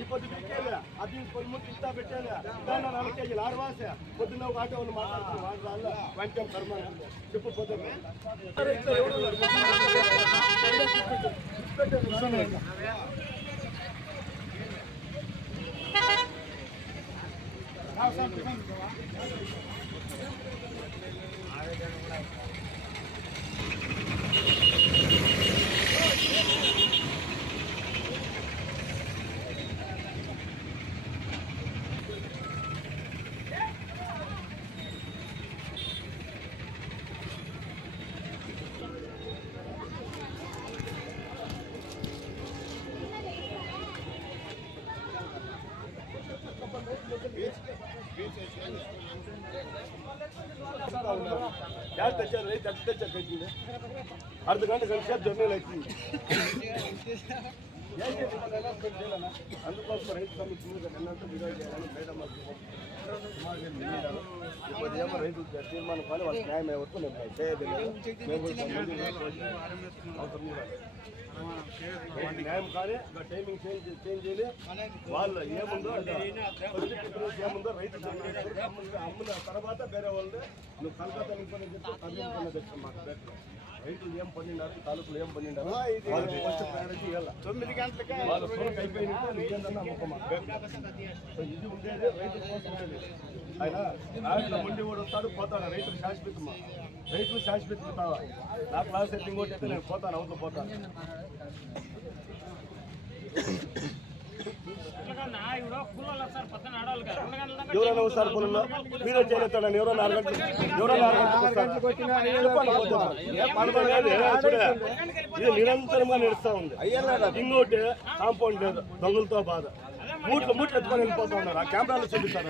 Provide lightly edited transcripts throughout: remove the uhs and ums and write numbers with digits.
ఇప్పుడు అది 13 ఇస్తా పెట్టాలి 4 కేజీలు 6 వాస పొద్దున్న ఒక ఆటో వాళ్ళు మాట్లాడుతున్నారు వాళ్ళ వాళ్ళ వంచం కర్మ చెప్పు పొద్దున్న क्या तेजा रही तत्ते चक्की ने अर्ध घंटे से जर्नी लगती ये निकलना फिर देना అందుకోసం రైతు సమితిని గన్నతో విరోధ చేయాలని బయట మాకు సమాజం నిలబడాలి ఇప్పుడు ఏమ రైతు తీర్మానం కావాలి వాళ్ళ న్యాయం ఎవరికో నేను న్యాయం కాలే టైమింగ్ చేంజ్ చేయాలి వాళ్ళు ఏముందో ఏముందో రైతు అమ్మిన తర్వాత వేరే వాళ్ళు నువ్వు కలకత్తా నుంచి తెచ్చాం మాకు రైతులు ఏం పండినారు తాలూకులు ఏం పండినారు వాళ్ళకి ఫస్ట్ ప్రయారిటీ ఇవ్వాలి 9 గంటలకే వాళ్ళ సొంత అయిపోయినాక నిజంగా అమ్మకం ఇది ఉండేది రైతుల కోసం ఉండేది ఆయన ముండి కూడా వస్తాడు పోతాడు రైతులు శాశ్వతమా రైతులు శాశ్వతమవుతావా నాకు లాస్ట్ అయితే ఇంకోటి అయితే నేను పోతాను అవుతూ పోతాను ఎవరైనా వస్తారు పొలంలో మీరే చేయలేస్తాడని ఎవరైనా 4 గంటలు ఇది నిరంతరంగా నడుస్తూ ఉంది ఇంకోటి కాంపౌండ్ లేదు దొంగలతో బాధ మూట్లు ఎత్తుకొని వెళ్ళిపోతా ఉన్నారు ఆ కెమెరాలో చూపిస్తారు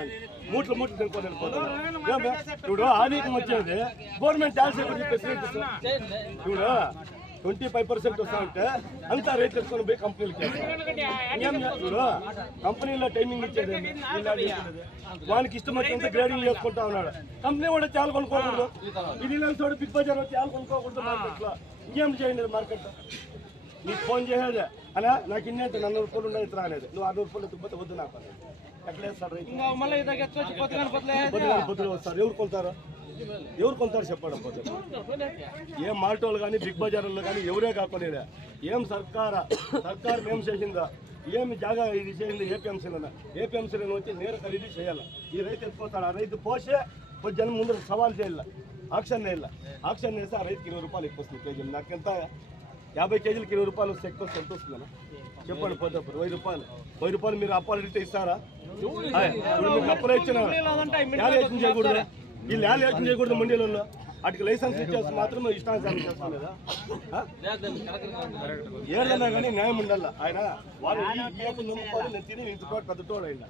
మూట్లు ఎత్తుకొని వెళ్ళిపోతున్నారు ఇప్పుడు ఆనీకం వచ్చేది గవర్నమెంట్ ట్యాక్స్ ఫెసిలిటీస్ ఇప్పుడు 25% వస్తా ఉంటే అంతా రేట్ తెచ్చుకొని పోయి కంపెనీలకి ఇప్పుడు కంపెనీలో టైమింగ్ ఇచ్చేది వానికి ఇష్టం వచ్చినంత గ్రేడింగ్ చేసుకుంటా ఉన్నాడు కంపెనీ కూడా చాలా కొనుక్కోకూడదు ఇది చోటు బిగ్ బజార్ చాలా కొనుక్కోకూడదు మార్కెట్లో ఇంకేం చేయండి మార్కెట్ నీకు ఫోన్ చేసేదే అలా నాకు ఇన్నే 400 రూపాయలు ఉండే ఇతర అనేది నువ్వు 600 రూపాయలు ఎత్తుకుపోతే వద్దు నాకు ఎట్లా వేస్తాడు పొద్దున వస్తారు ఎవరు కొంటారు చెప్పడం పోతే ఏం మార్టోలు కానీ బిగ్ బజార్లో కానీ ఎవరే కాకుండా ఏం సర్కారు ఏం చేసిందా ఏమి జాగా ఇది చేసింది ఏపీఎంసీలను వచ్చి నేర ఖరీదు చేయాలి ఈ రైతు ఎత్తుకోతాడు ఆ రైతు పోసే జనం ముందు సవాల్ చేయాలి ఆక్షన్ వేస్తే ఆ రైతుకి 20 రూపాయలు ఎక్కువ వస్తుంది కేజీలు నాకు ఎంత 50 కేజీలకి 20 రూపాయలు వస్తే ఎక్కువ సంతోషంగా చెప్పండి పోతే 1000 రూపాయలు మీరు అప్పాలు అడిగితే ఇస్తారా మీకు అప్పులు ఇచ్చిన చేయకూడదు వీళ్ళు యాలేషన్ చేయకూడదు మండీలలో వాటికి లైసెన్స్ ఇచ్చేసి మాత్రం ఇష్టానుసారం చేసుకోలేదా ఏదైనా కానీ న్యాయం ఉండాల ఆయన వాళ్ళు నమ్ముకోవాలి నేను తిని ఇంతటోడు పెద్దటోడు అయిందా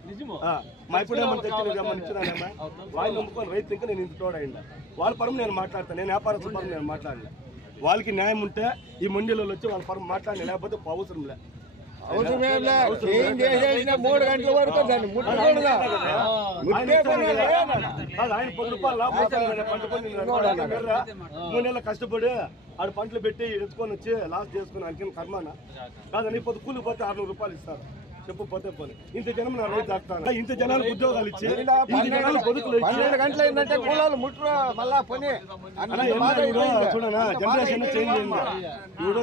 మా ఇప్పుడు ఏమన్నా తెచ్చి ఇచ్చినానమ్మా వాళ్ళు నమ్ముకొని రైతు ఇంకా నేను ఇంతటోడు అయిందా వాళ్ళ పరం నేను మాట్లాడతాను నేను వ్యాపారస్తుల పరం నేను మాట్లాడలే వాళ్ళకి న్యాయం ఉంటే ఈ మండీలలో వచ్చి వాళ్ళ పరం మాట్లాడలే లేకపోతే అవసరం లే 3 గంటల వరకు దాన్ని ముట్టుకోడుగా ఆయన 10 రూపాయలు లాభం పంట 3 నెలలు కష్టపడి ఆడు పంటలు పెట్టి ఎత్తుకొని వచ్చి లాస్ చేసుకుని అనుకుని కర్మాన కాదని పొద్దు కూలి పోతే 600 రూపాయలు ఇస్తారు చెప్పు పోతే పోనీ ఇంత జనం నా రైతు ఆపుతాను ఇంత జనాలకు ఉద్యోగాలు ఇచ్చి 12 బతుకులు గంటలు ఏంటంటే కూలాలు ముట్టు మళ్ళా పని చూడనా జనరేషన్ చేంజ్ అయింది ఇప్పుడు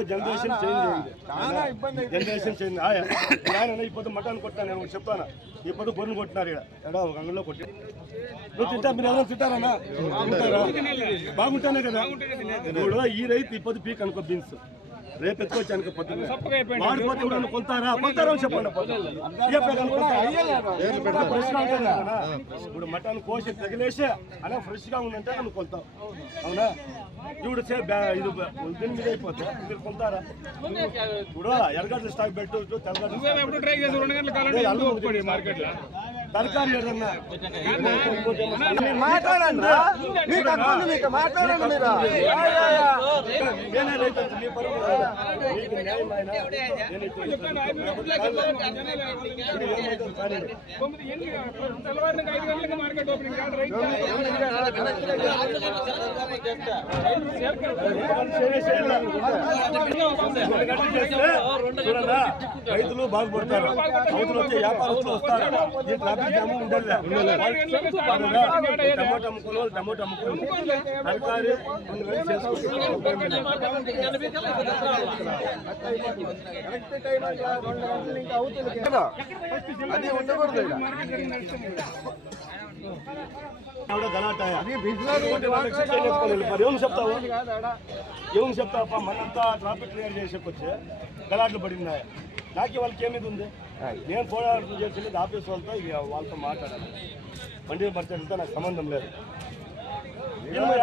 జనరేషన్ చేంజ్ ఆయన ఇప్పుడు మటన్ కొట్టాను నేను చెప్తాను ఇప్పుడు గొర్రెలు కొట్టినారు ఇక్కడ ఒక అంగంలో కొట్టి నువ్వు తింటా మీరు ఎవరైనా తింటారా బాగుంటానే కదా ఇప్పుడు ఈ రైతు ఇప్పుడు పీక్ అనుకో బీన్స్ రేపు ఎత్తుకొచ్చి అనుకో పొద్దున్న మాడిపోతే కూడా కొంటారా చెప్పండి ఇప్పుడు మటన్ కోసి తగిలేసే అలా ఫ్రెష్ గా ఉందంటే నువ్వు కొంటావు అవునా ఇప్పుడు దీని మీద అయిపోతే మీరు కొంటారా ఇప్పుడు ఎరగడ్డ స్టాక్ పెట్టు తరకారీ ఏదన్నా మాట్లాడండి నేనే రైతు అంటే మీ పరువు కదా. మీకు న్యాయం ఆయన. నేను ఇట్లా ఇది ఏమైతే కానీ చూడరా, రైతులు బాగుపడతారు, అవతలు వచ్చే వ్యాపారస్తులు వస్తారు. ఈ ట్రాఫిక్ జామ్ ఉండాలి. టమాటో అమ్ముకునే వాళ్ళు టమాటో అమ్ముకుని తరకారి కొన్ని వేలు చేసుకుంటారు. కరెక్ట్ టైం ఇంకా 2 గంటలు ఇంకా అవుతుంది కదా. అది ఉండకూడదు ఇక్కడ. గలాటాయా అది బిజినెస్ ఏం చెప్తావు? కాదు ఆడ. ఏం చెప్తావా? మనంతా ట్రాఫిక్ క్లియర్ చేసేకొచ్చి గలాట్లు పడినాయి. నాకే వాళ్ళకి ఏమిది ఉంది? నేను పోరాటం చేసింది ఆఫీస్ వాళ్ళతో, వాళ్ళతో మాట్లాడాలి. బండి పరిచయంతో నాకు సంబంధం లేదు.